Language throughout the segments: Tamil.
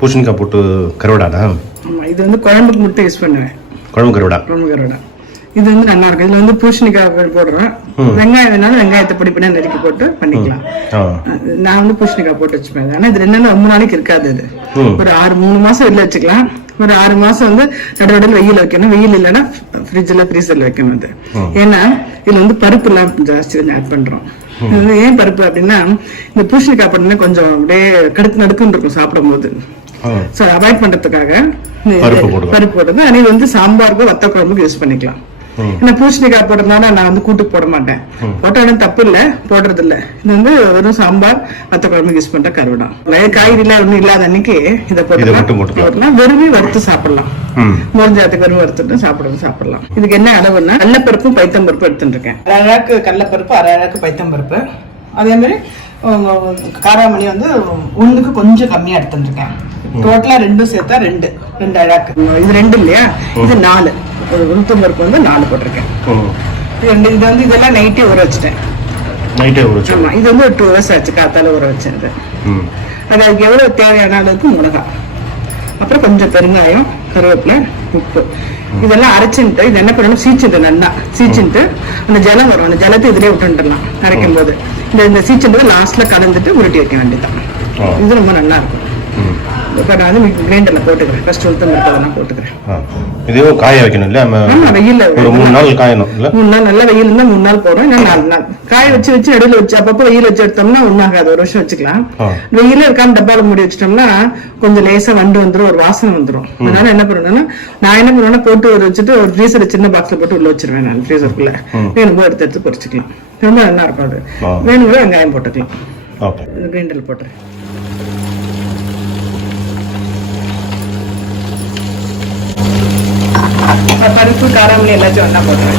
பூசணிக்காய் போட்டு கருவாடாடா? இது வந்து குழம்புக்கு மட்டும் யூஸ் பண்ணுவேன். குழம்பு கருவாடா? குழம்பு கருவாடா இது வந்து நல்லா இருக்கும். இதுல வந்து பூசணிக்காய் போடுறோம். வெங்காயம் வேணாலும் வெங்காயத்தை பொடி பண்ணி நறுக்கி போட்டு பண்ணிக்கலாம். நான் வந்து பூசணிக்காய் போட்டு வச்சுப்பேன். ஆனா இது 2 நாள் ரொம்ப நாளைக்கு இருக்காது. இது ஒரு 3 மாசம் வெளில வச்சுக்கலாம். ஒரு 6 மாசம் வந்து நடுவில் வெயில் வைக்கணும். வெயில் இல்லைன்னா ஃப்ரிட்ஜ்ல ஃப்ரீசர்ல வைக்கணும். இது ஏன்னா இதுல வந்து பருப்பு எல்லாம் ஜாஸ்தி கொஞ்சம் ஆட் பண்றோம். ஏன் பருப்பு அப்படின்னா இந்த பூசணிக்காய் பண்ணா கொஞ்சம் அப்படியே கடுத்து நடுக்குன்னு இருக்கும் சாப்பிடும் போது. அவாய்ட் பண்றதுக்காக பருப்பு போடுறது. அது வந்து சாம்பாருக்கு வத்த குழம்புக்கு யூஸ் பண்ணிக்கலாம். ஏன்னா பூசணிக்காய் போடுறதுனால நான் வந்து கூட்டுக்கு போட மாட்டேன். போட்டாலும் தப்பு இல்ல, போடுறது இல்ல. இது வந்து வெறும் சாம்பார் வத்த குழம்புக்கு யூஸ் பண்ற கருவாடா. காய்கறி எல்லாம் ஒண்ணும் இல்லாத அன்னைக்கு இதை போட்டுலாம் வெறுமே வறுத்து சாப்பிடலாம். மோர்ஞ்சாத்துக்கு வெறும் வறுத்துட்டு சாப்பிடலாம். இதுக்கு என்ன அளவுன்னா கடலைப்பருப்பும் பைத்தம்பருப்பு எடுத்துட்டு இருக்கேன். 1/2 அழகு கடலைப்பருப்பு, 1/2 அழகு பைத்தம்பருப்பு. அதே மாதிரி காராமணி வந்து 1க்கு கொஞ்சம் கம்மியா எடுத்துட்டு இருக்கேன். டோட்டலா 2 சேர்த்தா 2 அழகு. இது 2 இல்லையா, இது 4. உளுத்தம்பருப்பு வந்து 4 போட்டிருக்கேன். இது வந்து இதெல்லாம் நைட்டே ஊற வச்சுட்டேன். ஆமா, இது வந்து 2 hours ஆச்சு காத்தால ஊற வச்சது. அதுக்கு எவ்வளவு தேவையான அளவுக்கு மிளகாய், அப்புறம் கொஞ்சம் பெருங்காயம், கருவேப்பிலை, உப்பு இதெல்லாம் அரைச்சுட்டு இது என்ன பண்ணணும், சீச்சுட்டு நல்லா சீச்சுட்டு அந்த ஜலம் வரும். அந்த ஜலத்தை இதுலயே விட்டுலாம் அரைக்கும் போது இந்த சீச்சுன்றது லாஸ்ட்ல கலந்துட்டு உருட்டி வைக்க வேண்டியதான். இது ரொம்ப நல்லா இருக்கும். கிரைண்டர்ல போட்டுக்கிறேன். ஃபர்ஸ்ட் உளுத்தம்பருப்பு போட்டுக்கிறேன். இதுவும் காய வைக்கணும் இல்ல? வெயில்ல ஒரு 3 நாள் காயணும் இல்ல? 3 நாள் நல்லா வெயில் இருந்தா 3 நாள் போடுறோம். 4 நாள் காய வச்சு நடுவில் வச்சு அப்பப்போ வெயில் வச்சு எடுத்தோம்னா ஒன்னாகாது. 1 வருஷம் வச்சுக்கலாம். வெயில இருக்காம டப்பால மூடி வச்சிட்டோம்னா கொஞ்சம் லேசா வண்டு வந்துடும், ஒரு வாசனை வந்துடும். அதனால என்ன பண்ணணும்னா நான் என்ன பண்ணுவேன்னா போட்டு வச்சுட்டு ஒரு ஃப்ரீசர் சின்ன பாக்ஸ்ல போட்டு உள்ள வச்சிருவேன். நான் ஃப்ரீசருக்குள்ள வேணுமோ எடுத்து பொரிச்சுக்கலாம். ரொம்ப நல்லா இருக்கும். அது வேணுமோ வெங்காயம் போட்டுக்கலாம். கிரைண்டர்ல போட்டுறேன். பருப்பு காராமணி எல்லாத்தையும் ஒண்ணா போடுறேன்.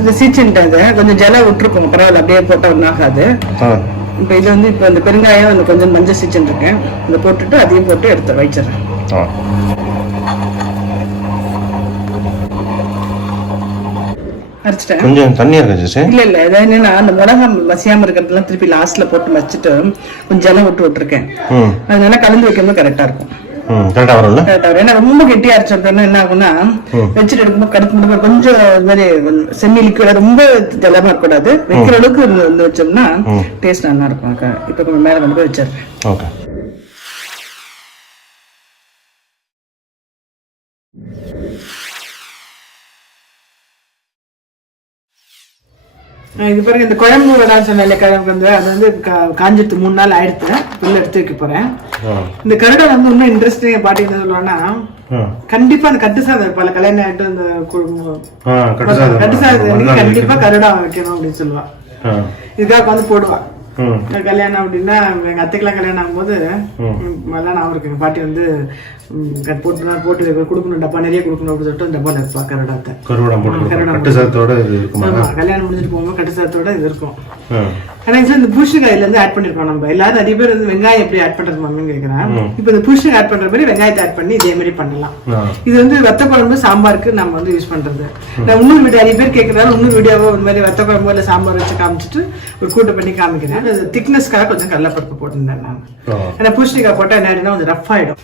இது சீச்சுன்றது கொஞ்சம் ஜலம் விட்டுருக்கும், பரவாயில்ல, அப்படியே போட்டா ஒன்றாகாது. இப்ப இது வந்து இப்ப இந்த பெருங்காயம் அந்த கொஞ்சம் மஞ்சள் சீச்சுன்னு இருக்கேன், இதை போட்டுட்டு அதையும் போட்டு எடுத்து வச்சிடறேன். அரைச்சிட்டேன். கொஞ்சம் தண்ணியா இருக்கு. இல்ல இது என்னன்னா அந்த மிளகா மசியாம இருக்கிறதுலாம் திருப்பி லாஸ்ட்ல போட்டு வச்சுட்டு கொஞ்சம் ஜலம் விட்டுருக்கேன். அதனால கலந்து வைக்கும்போது கரெக்டா இருக்கும். ஏன்னா ரொம்ப கெட்டியா அரைச்சோம்னா என்ன ஆகும்னா வச்சுட்டு எடுக்கும்போது கடுப்பு கொஞ்சம் மாதிரி செமி லிக்விட், ரொம்ப ஜலமா இருக்கக்கூடாது. வைக்கிற அளவுக்கு வந்து வச்சோம்னா டேஸ்ட் நல்லா இருக்கும். இப்ப கொஞ்சம் மேல கொண்டு போய் வச்சிடுறேன். இது பாருங்க, இந்த குழம்பு வேணான்னு சொன்ன கிழங்கு வந்து அது வந்து காஞ்சிட்டு 3 நாள் ஆயிடுத்து. உள்ள எடுத்து வைக்க போறேன். இந்த கருடை வந்து இன்னும் இன்ட்ரெஸ்டிங் பாட்டி என்ன சொல்லுவாங்கன்னா, கண்டிப்பா அந்த கட்டு சாதம் பல கல்யாணம் ஆயிட்டு அந்த கட்டு சாதம் கண்டிப்பா கருடா வைக்கணும் அப்படின்னு சொல்லுவான். இதுக்காக வந்து போடுவான். கல்யாணம் அப்படின்னா எங்க அத்தைக்கெல்லாம் கல்யாணம் ஆகும்போது எல்லாம் அவருக்கு எங்க பாட்டி வந்து போட்டு கொடுக்கணும், டப்பா நிறைய கொடுக்கணும் அப்படின்னு சொல்லிட்டு டப்பால இருப்பா கருடாத்தை. கல்யாணம் முடிஞ்சிட்டு போகும்போது கட்டு சாதத்தோட இது இருக்கும். ஆனா இந்த பூசணிக்காயில இருந்து ஆட் பண்ணிருக்கோம் நம்ம எல்லாரும். நிறைய பேர் வந்து வெங்காயம் எப்படி ஆட் பண்றது மம்மின்னு கேக்குறேன். இப்ப இந்த பூசணிக்காய் ஆட் பண்ற மாதிரி வெங்காயத்தை ஆட் பண்ணி இதே மாதிரி பண்ணலாம். இது வந்து வத்த குழம்பு சாம்பாருக்கு நம்ம வந்து யூஸ் பண்றது. நான் இன்னொரு வீடியோ நிறைய பேர் கேட்கறாரு, இன்னொரு வீடியோவோ இந்த மாதிரி வத்த குழம்பு இல்ல சாம்பார் வச்சு காமிச்சிட்டு ஒரு கூட்டை பண்ணி காமிக்கிறேன். திக்னஸ்க்காக கொஞ்சம் கடலைப்பருப்பு போட்டிருந்தேன் நான். ஏன்னா பூசணிக்காய் போட்டா என்ன ஆயிடும்னா கொஞ்சம் ரஃப் ஆயிடும்.